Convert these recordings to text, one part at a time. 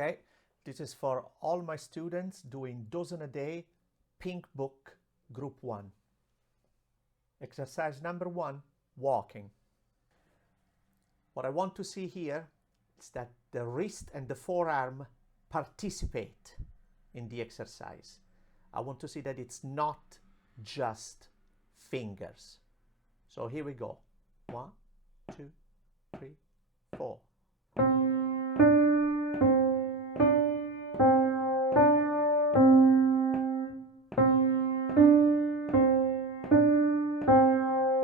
Okay, this is for all my students doing dozen a day, pink book, group 1. Exercise number 1, walking. What I want to see here is that the wrist and the forearm participate in the exercise. I want to see that it's not just fingers. So here we go. 1, 2, 3, 4.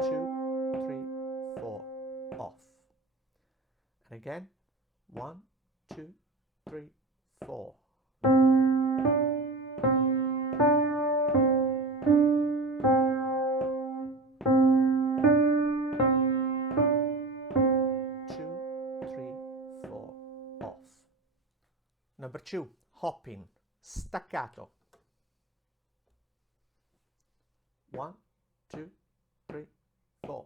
2, 3, 4. Off. And again. 1, 2, 3, 4. 2, 3, 4. Off. Number 2, hopping, staccato. 1, 2, 3, 4.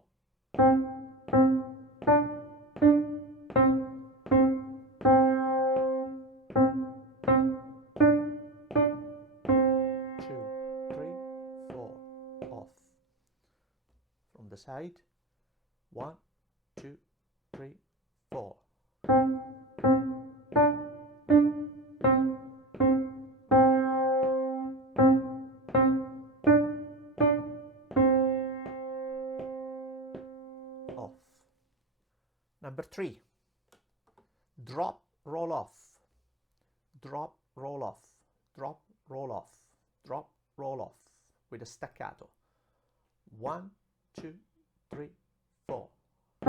2, 3, 4. Off. From the side. 1, 2, 3, 4. 4. Number 3, drop, roll off. Drop, roll off. Drop, roll off. Drop, roll off with a staccato. 1, 2, 3, 4. 2,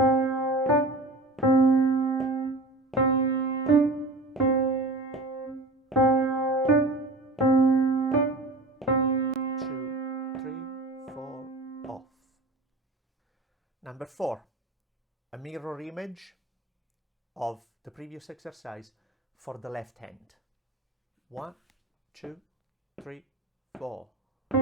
3, 4. Off. Number 4, a mirror image of the previous exercise for the left hand. 1, 2, 3, 4. 2,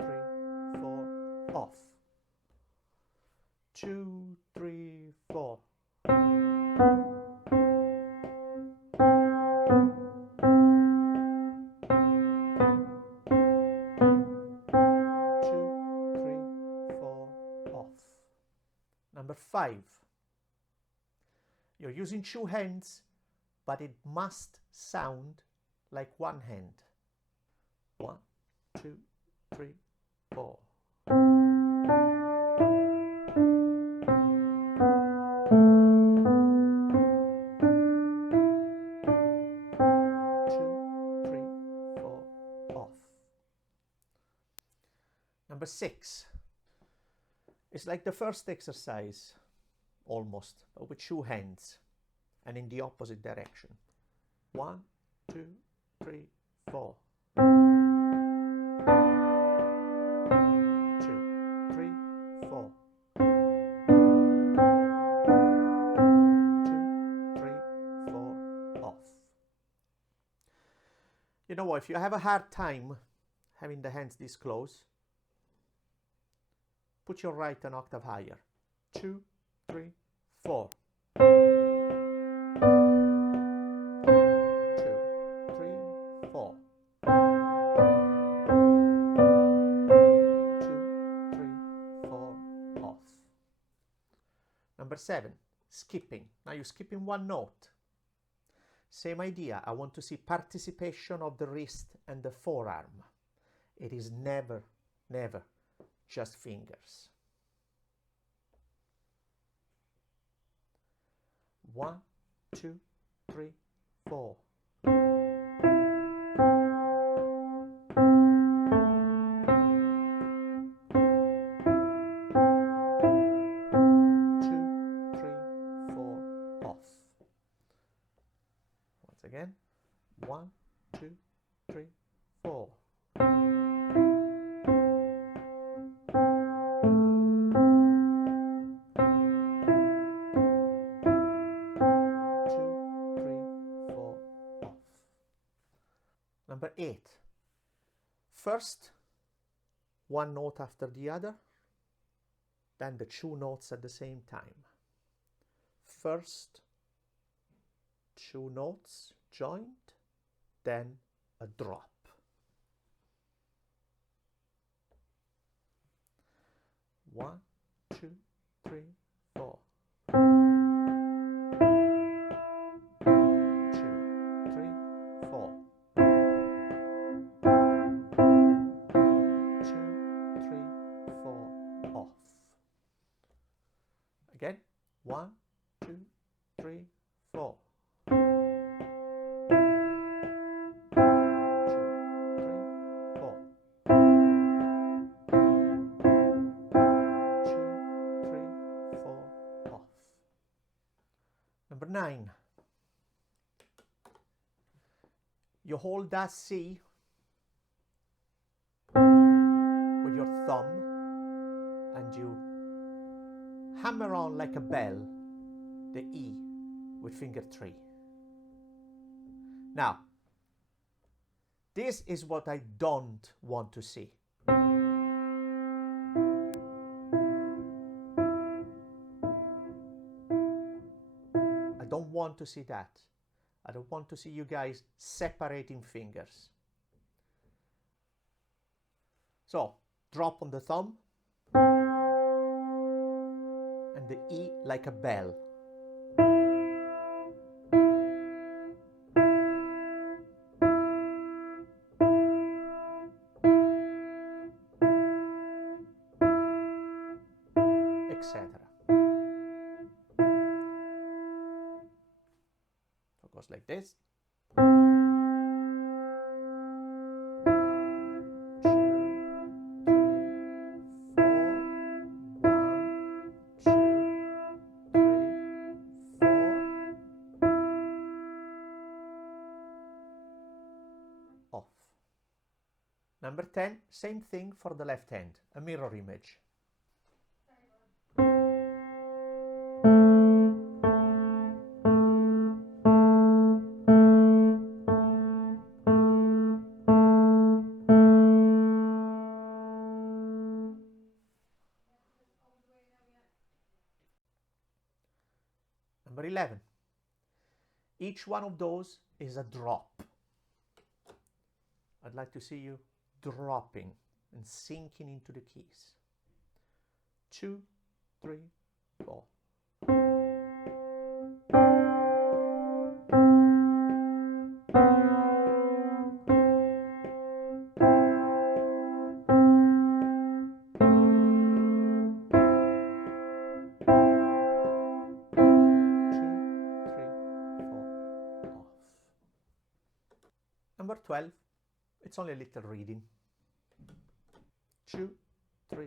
3, 4. Off. 2, 3, 4. 2, 3, 4. Off. Number 5. You're using 2 hands, but it must sound like 1 hand. 1, 2, 3, 4. 2, 3, 4. Off. Number 6. It's like the first exercise, almost, but with 2 hands and in the opposite direction. 1, 2, 3, 4. 2, 3, 4. 2, 3, 4. Off. You know what? If you have a hard time having the hands this close, put your right an octave higher. 2, 3, 4. 2, 3, 4. 2, 3, 4. Off. Number 7, skipping. Now you're skipping 1 note. Same idea. I want to see participation of the wrist and the forearm. It is never, never just fingers. 1, 2, 3, 4. 2, 3, 4. Off. Once again. 1, 2, 3, 4. 2, 3, 4. Off. Number 8. First, one note after the other, then the two notes at the same time. First, two notes joined, then a drop. One, two, three, four. 2, 3, 4. 2, 3, 4, off. Again, 1, 2, 3, 4. 2, 3, 4. 2, 3, 4, off. Number 9. You hold that C with your thumb and you hammer on like a bell the E with finger 3. Now, this is what I don't want to see. I don't want to see that. I don't want to see you guys separating fingers. So, drop on the thumb and the E like a bell. Etc. So it goes like this. 1, 2, 3, 4. 1, 2, 3, 4. Off. Number 10, same thing for the left hand, a mirror image. Number 11. Each one of those is a drop. I'd like to see you dropping and sinking into the keys. 2, 3, 4. 12, it's only a little reading. 2, 3,